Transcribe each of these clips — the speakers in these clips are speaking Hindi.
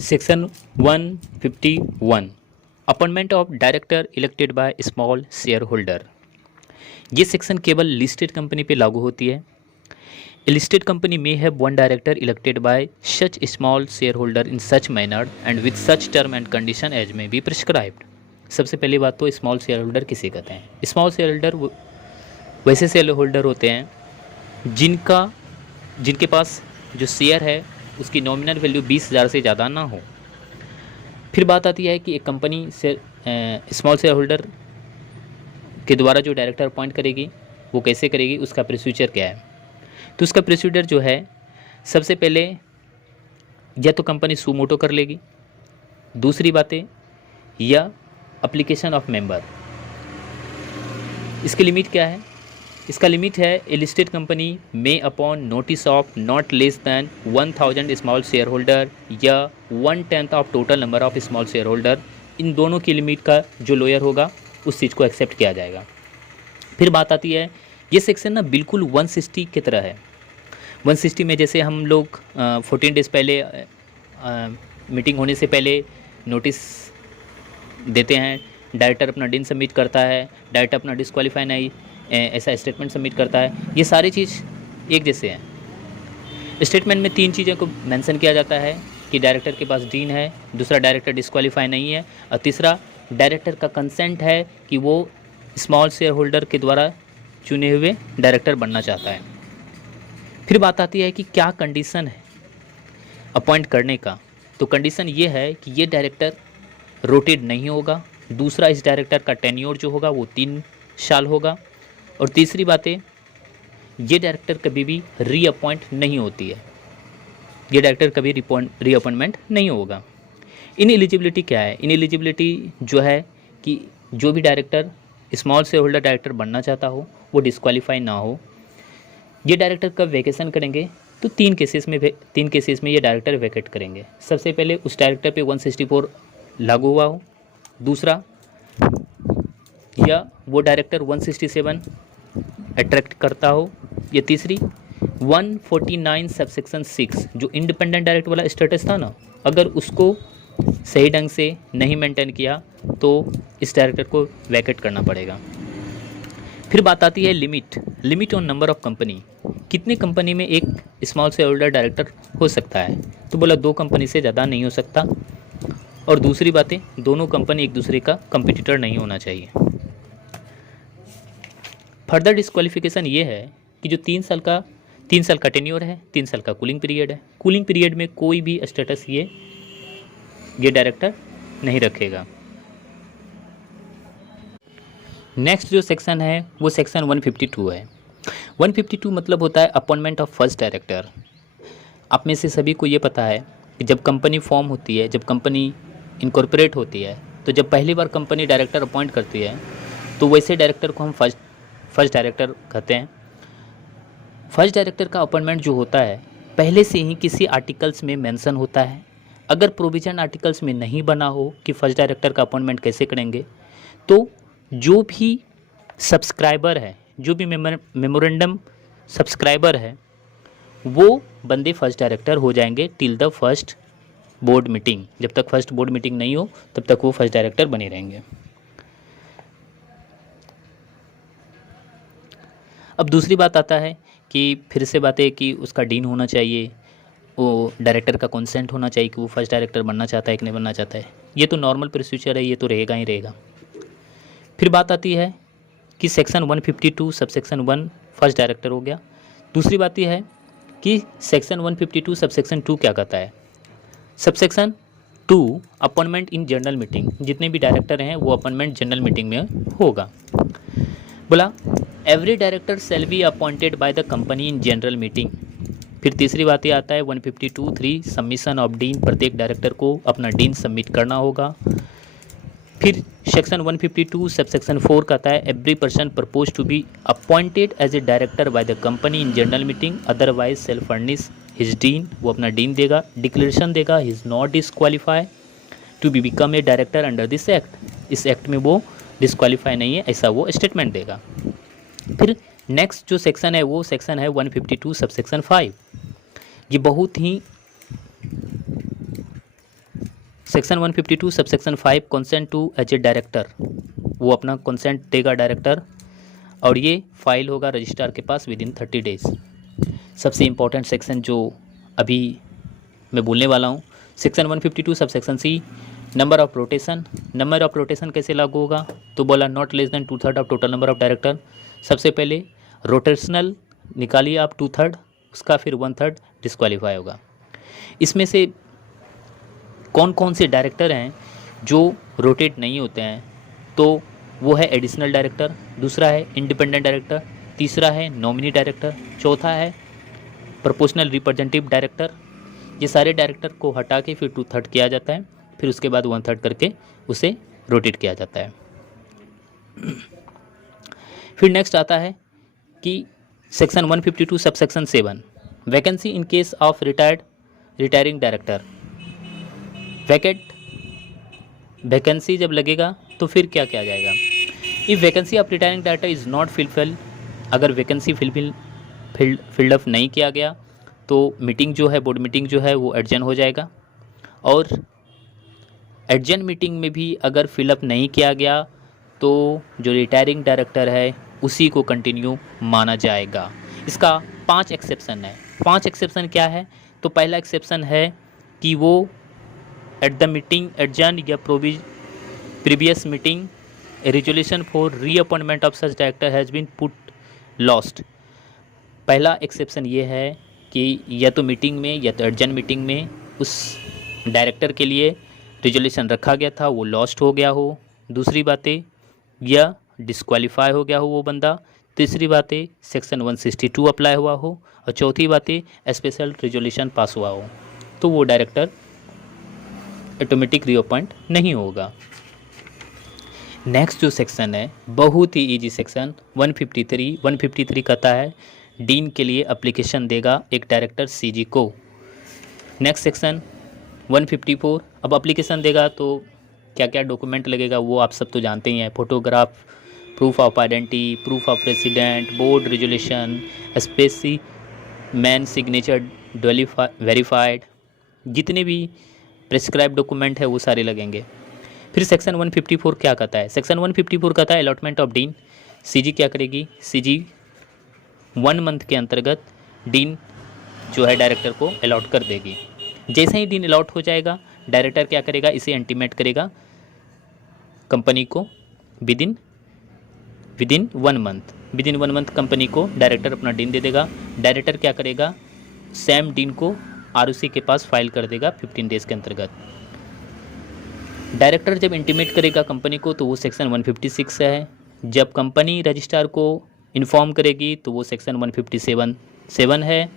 Section 151 appointment of director elected by small share holder. ये सेक्शन केवल लिस्टेड कंपनी पे लागू होती है। लिस्टेड कंपनी में have one director elected by such small share holder in such manner and with such term and condition as may be prescribed. सबसे पहली बात तो स्मॉल शेयर होल्डर किसे कहते हैं। स्मॉल शेयर होल्डर वैसे शेयर होल्डर होते हैं जिनके पास जो शेयर है उसकी नॉमिनल वैल्यू 20,000 से ज़्यादा ना हो। फिर बात आती है कि एक कंपनी से स्मॉल शेयर होल्डर के द्वारा जो डायरेक्टर अपॉइंट करेगी वो कैसे करेगी, उसका प्रोसीजर क्या है। तो उसका प्रोसीजर जो है, सबसे पहले या तो कंपनी सुमोटो कर लेगी, दूसरी बातें या एप्लीकेशन ऑफ मेंबर। इसकी लिमिट क्या है? इसका लिमिट है a listed company may upon notice of not less than 1000 small share holder या 1/10 of total number of small share holder. इन दोनों की लिमिट का जो लोअर होगा उस चीज़ को एक्सेप्ट किया जाएगा। फिर बात आती है, ये सेक्शन ना बिल्कुल 160 की तरह है। 160 में जैसे हम लोग 14 डेज़ पहले मीटिंग होने से पहले नोटिस देते हैं, डायरेक्टर अपना डीन सबमिट करता है, डायरेक्टर अपना डिस्क्वालीफाई नहीं ऐसा स्टेटमेंट सबमिट करता है। ये सारी चीज़ एक जैसे हैं। स्टेटमेंट में 3 चीज़ों को मेंशन किया जाता है कि डायरेक्टर के पास डीन है, दूसरा डायरेक्टर डिस्क्वालीफाई नहीं है और तीसरा डायरेक्टर का कंसेंट है कि वो स्मॉल शेयर होल्डर के द्वारा चुने हुए डायरेक्टर बनना चाहता है। फिर बात आती है कि क्या कंडीशन है अपॉइंट करने का। तो कंडीशन ये है कि ये डायरेक्टर रोटेट नहीं होगा, दूसरा इस डायरेक्टर का टेन्योर जो होगा वो 3 साल होगा और तीसरी बातें, ये डायरेक्टर कभी भी रीअपॉइंट नहीं होती है, ये डायरेक्टर कभी रीअपॉइंटमेंट नहीं होगा। इन एलिजिबिलिटी क्या है? इन एलिजिबिलिटी जो है कि जो भी director small share holder director बनना चाहता हो वो डिस्क्वालीफाई ना हो। ये डायरेक्टर कब वैकेशन करेंगे? तो 3 केसेस में ये डायरेक्टर वैकेट करेंगे। सबसे पहले उस डायरेक्टर पे 164 लागू हुआ हो, दूसरा या वो डायरेक्टर 167 अट्रैक्ट करता हो, या तीसरी 149 सबसेक्शन 6 जो इंडिपेंडेंट डायरेक्टर वाला स्टेटस था ना, अगर उसको सही ढंग से नहीं मेंटेन किया तो इस डायरेक्टर को वैकेट करना पड़ेगा। फिर बात आती है limit on number of company. कितने कंपनी में एक स्मॉल शेयर होल्डर डायरेक्टर हो सकता है? तो बोला 2 कंपनी से ज़्यादा नहीं हो सकता और दूसरी बातें, दोनों कंपनी एक दूसरे का कंपटीटर नहीं होना चाहिए। फर्दर डिस्क्वालिफिकेशन ये है कि जो 3 साल का टेन्योर है, 3 साल का कूलिंग पीरियड है। कूलिंग पीरियड में कोई भी स्टेटस ये डायरेक्टर नहीं रखेगा। नेक्स्ट जो सेक्शन है वो सेक्शन 152 है। 152 मतलब होता है अपॉइंटमेंट ऑफ फर्स्ट डायरेक्टर। आप में से सभी को ये पता है कि जब कंपनी फॉर्म होती है, जब कंपनी इनकॉर्पोरेट होती है, तो जब पहली बार कंपनी डायरेक्टर अपॉइंट करती है तो वैसे डायरेक्टर को हम फर्स्ट डायरेक्टर कहते हैं। फर्स्ट डायरेक्टर का अपॉइंटमेंट जो होता है पहले से ही किसी आर्टिकल्स में मेंशन होता है। अगर प्रोविजन आर्टिकल्स में नहीं बना हो कि फर्स्ट डायरेक्टर का अपॉइंटमेंट कैसे करेंगे, तो जो भी सब्सक्राइबर है, जो भी मेमोरेंडम सब्सक्राइबर है, वो बंदे फर्स्ट डायरेक्टर हो जाएंगे till the first board meeting. जब तक फर्स्ट बोर्ड मीटिंग नहीं हो तब तक वो फर्स्ट डायरेक्टर बने रहेंगे। अब दूसरी बात आता है कि फिर से बात है कि उसका डीन होना चाहिए, वो डायरेक्टर का कंसेंट होना चाहिए कि वो फर्स्ट डायरेक्टर बनना चाहता है कि नहीं बनना चाहता है। ये तो नॉर्मल प्रोसीजर है, ये तो रहेगा ही रहेगा। फिर बात आती है कि सेक्शन 152 सबसेक्शन 1 फर्स्ट डायरेक्टर हो गया। दूसरी बात यह है कि सेक्शन 152 सबसेक्शन 2 क्या कहता है। सबसेक्शन 2 अपॉइंटमेंट इन जनरल मीटिंग। जितने भी डायरेक्टर हैं वो अपॉइंटमेंट जनरल मीटिंग में होगा। बोला every director shall be appointed by the company in general meeting. फिर तीसरी बात ये आता है 152(3) सबमिशन ऑफ डीन। प्रत्येक डायरेक्टर को अपना डीन सबमिट करना होगा। फिर सेक्शन 152 सबसेक्शन 4 कहता है every person propose to be appointed as a director by the company in general meeting otherwise shall furnish his DIN. वो अपना डीन देगा, डिक्लेरेशन देगा he is not disqualify to be become a director under this act. इस एक्ट में वो डिस्क्वालीफाई नहीं है, ऐसा वो स्टेटमेंट देगा। फिर नेक्स्ट जो सेक्शन है वो सेक्शन है 152 सबसेक्शन 5। ये बहुत ही section 152 subsection 5 consent to as a director, वो अपना कंसेंट देगा डायरेक्टर और ये फाइल होगा रजिस्ट्रार के पास विद इन 30 डेज। सबसे इम्पोर्टेंट सेक्शन जो अभी मैं बोलने वाला हूँ, section 152 subsection C, number of rotation. Number of rotation कैसे लागू होगा, तो बोला not less than 2/3 of total number of director. सबसे पहले रोटेशनल निकालिए आप 2/3, उसका फिर 1/3 डिस्क्वालीफाई होगा। इसमें से कौन कौन से डायरेक्टर हैं जो रोटेट नहीं होते हैं, तो वो है एडिशनल डायरेक्टर, दूसरा है इंडिपेंडेंट डायरेक्टर, तीसरा है नॉमिनी डायरेक्टर, चौथा है प्रोपोर्शनल रिप्रेजेंटेटिव डायरेक्टर। ये सारे डायरेक्टर को हटा के फिर 2/3 किया जाता है, फिर उसके बाद 1/3 करके उसे रोटेट किया जाता है। फिर नेक्स्ट आता है कि section 152 subsection 7, vacancy in case of retiring director. Vacancy जब लगेगा तो फिर क्या किया जाएगा, if vacancy of retiring director is not fulfil, अगर वैकेंसी फिल्ड अप नहीं किया गया तो मीटिंग जो है, बोर्ड मीटिंग जो है वो एडजर्न हो जाएगा, और एडजर्न मीटिंग में भी अगर फिलअप नहीं किया गया तो जो रिटायरिंग डायरेक्टर है उसी को कंटिन्यू माना जाएगा। इसका 5 एक्सेप्शन है। 5 एक्सेप्शन क्या है, तो पहला एक्सेप्शन है कि वो एट द मीटिंग एडजर्न या previous meeting resolution for reappointment of such director has been put lost. पहला एक्सेप्शन ये है कि या तो मीटिंग में या तो एडजर्न मीटिंग में उस डायरेक्टर के लिए रेजोल्यूशन रखा गया था वो लॉस्ट हो गया हो, दूसरी बातें या डिस्क्वालीफाई हो गया हो वो बंदा, तीसरी बातें सेक्शन 162 अप्लाई हुआ हो, और चौथी बातें स्पेशल रेजोल्यूशन पास हुआ हो, तो वो डायरेक्टर ऑटोमेटिक रीअपॉइंट नहीं होगा। नेक्स्ट जो सेक्शन है बहुत ही इजी सेक्शन 153 कहता है डीन के लिए एप्लीकेशन देगा एक डायरेक्टर सीजी को। नेक्स्ट सेक्शन 154, अब एप्लीकेशन देगा तो क्या क्या डॉक्यूमेंट लगेगा वो आप सब तो जानते ही हैं, photograph, proof of identity, proof of resident, board resolution, specimen signature verified, जितने भी प्रिस्क्राइब डॉक्यूमेंट है वो सारे लगेंगे। फिर सेक्शन 154 क्या कहता है, सेक्शन 154 कहता है अलॉटमेंट ऑफ डीन। सीजी क्या करेगी, सीजी 1 मंथ के अंतर्गत डीन जो है डायरेक्टर को अलॉट कर देगी। जैसे ही डीन अलॉट हो जाएगा डायरेक्टर क्या करेगा, इसे इंटीमेट करेगा कंपनी को with in 1 month. With in 1 month company को डायरेक्टर अपना डीन दे देगा। डायरेक्टर क्या करेगा, सेम डीन को आरओसी के पास फाइल कर देगा 15 डेज़ के अंतर्गत। डायरेक्टर जब इंटीमेट करेगा कंपनी को तो वो सेक्शन 156 है। जब कंपनी रजिस्ट्रार को इन्फॉर्म करेगी तो वो सेक्शन 157 है।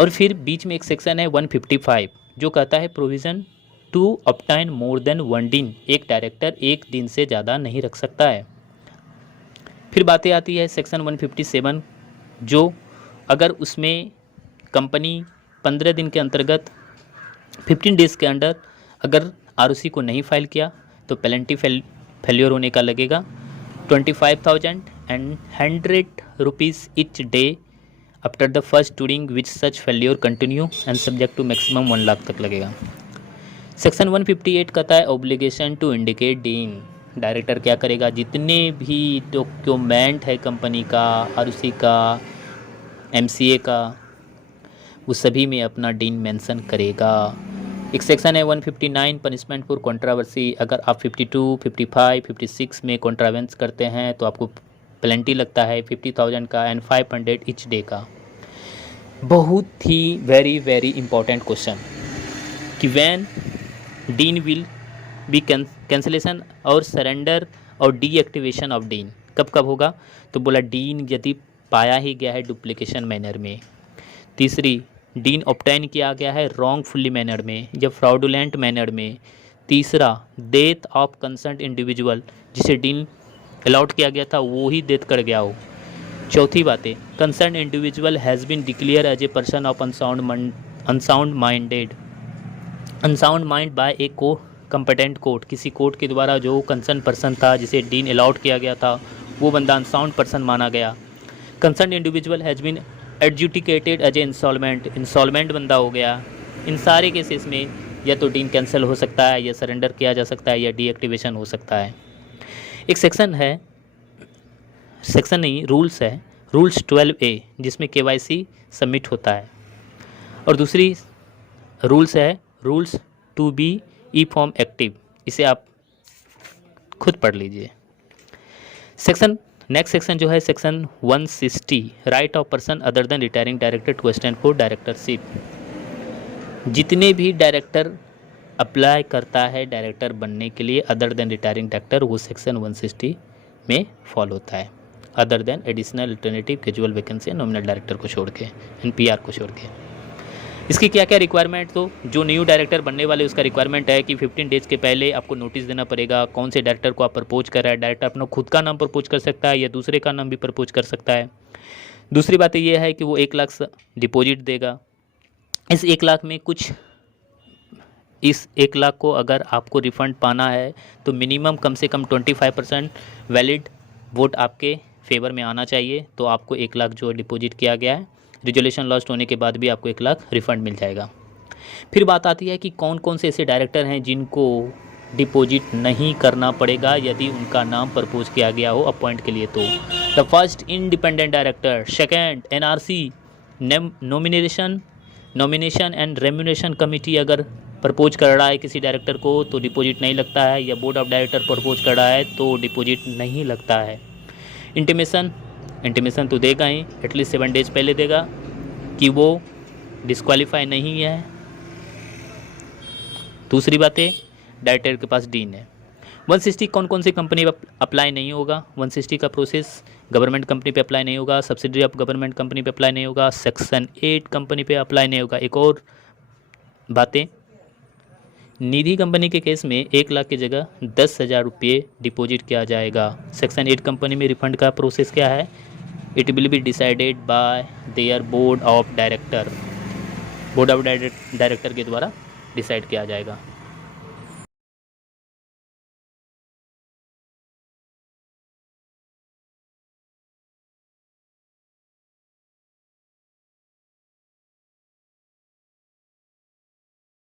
और फिर बीच में एक सेक्शन है 155 जो कहता है provision to obtain more than 1 dean, एक डायरेक्टर 1 दिन से ज़्यादा नहीं रख सकता है। फिर बातें आती है सेक्शन 157 जो अगर उसमें कंपनी 15 दिन के अंतर्गत 15 डेज़ के अंदर अगर आरओसी को नहीं फाइल किया तो पेनल्टी फेल्योर होने का लगेगा 25,000 and 100 rupees each day after the first during which such failure continue and subject to maximum 1 lakh तक लगेगा। सेक्शन 158 कहता है obligation to indicate dean. Director क्या करेगा, जितने भी डॉक्यूमेंट है कंपनी का, आरओसी का, एमसीए का, वो सभी में अपना डीन मेंशन करेगा। एक सेक्शन है 159 पनिशमेंट फॉर कंट्रावर्सी। अगर आप 52, 55, 56 में कंट्रावेंस करते हैं तो आपको पेनल्टी लगता है 50,000 का एंड 500 ईच डे का। बहुत ही वेरी इंपॉर्टेंट क्वेश्चन कि when dean will be cancellation और सरेंडर और डीएक्टिवेशन ऑफ डीन कब होगा, तो बोला डीन यदि पाया ही गया है डुप्लीकेशन मैनर में। तीसरी, डीन ऑब्टेन किया गया है रॉन्गफुली मैनर में या फ्रॉडुलेंट मैनर में। तीसरा, डेथ ऑफ कंसर्न इंडिविजुअल, जिसे डीन अलॉट किया गया था वो ही डेथ कर गया हो। चौथी बातें, concern individual has been declare as a person of unsound mind by a competent court. किसी कोर्ट के द्वारा जो कंसर्न पर्सन था जिसे डीन अलॉट किया गया था वो बंदा अनसाउंड पर्सन माना गया। Concerned individual has been adjudicated as a insolvent बंदा हो गया। इन सारे केसेस में या तो डीन कैंसिल हो सकता है, या सरेंडर किया जा सकता है, या डीएक्टिवेशन हो सकता है। एक सेक्शन है, सेक्शन नहीं रूल्स है, रूल्स 12A, जिसमें KYC सबमिट होता है। और दूसरी रूल्स है rules to be e form active, इसे आप खुद पढ़ लीजिए। नेक्स्ट सेक्शन जो है section 160, right of person other than retiring director to stand for directorship. जितने भी डायरेक्टर अप्लाई करता है डायरेक्टर बनने के लिए अदर देन रिटायरिंग डायरेक्टर, वो सेक्शन 160 में फॉलो होता है, other than additional alternative casual vacancy nominal director को छोड़ के, NPR को छोड़ के। इसकी क्या क्या रिक्वायरमेंट, तो जो न्यू डायरेक्टर बनने वाले उसका रिक्वायरमेंट है कि 15 डेज़ के पहले आपको नोटिस देना पड़ेगा कौन से डायरेक्टर को आप प्रपोज कर रहा है। डायरेक्टर अपना खुद का नाम प्रपोज कर सकता है या दूसरे का नाम भी प्रपोज कर सकता है। दूसरी बात ये है कि वो 1 लाख डिपॉजिट देगा। इस 1 लाख में कुछ, इस 1 लाख को अगर आपको रिफ़ंड पाना है तो मिनिमम कम से कम 25% वैलिड वोट आपके फेवर में आना चाहिए। तो आपको 1 लाख जो डिपॉजिट किया गया है, रिजोल्यूशन लॉस्ट होने के बाद भी आपको 1 लाख रिफ़ंड मिल जाएगा। फिर बात आती है कि कौन कौन से ऐसे डायरेक्टर हैं जिनको डिपॉजिट नहीं करना पड़ेगा यदि उनका नाम प्रपोज किया गया हो अपॉइंट के लिए। तो the first independent director, second NRC nomination and remuneration committee अगर प्रपोज कर रहा है किसी डायरेक्टर को तो डिपॉजिट नहीं लगता है, या बोर्ड ऑफ डायरेक्टर प्रपोज कर रहा है तो डिपॉजिट नहीं लगता है। इंटीमेशन तो देगा ही, एटलीस्ट 7 डेज पहले देगा कि वो डिस्क्वालीफाई नहीं है। दूसरी बातें, डायरेक्टर के पास डीन है। 160 कौन कौन सी कंपनी पे अप्लाई नहीं होगा, 160 का प्रोसेस गवर्नमेंट कंपनी पे अप्लाई नहीं होगा, सब्सिडरी ऑफ गवर्नमेंट कंपनी पे अप्लाई नहीं होगा, सेक्शन 8 कंपनी पे अप्लाई नहीं होगा। एक और बातें, निधि कंपनी के केस में 1 लाख की जगह 10,000 रुपये डिपॉजिट किया जाएगा। सेक्शन 8 कंपनी में रिफंड का प्रोसेस क्या है, it will be decided by there board of director, board of director के द्वारा डिसाइड किया जाएगा।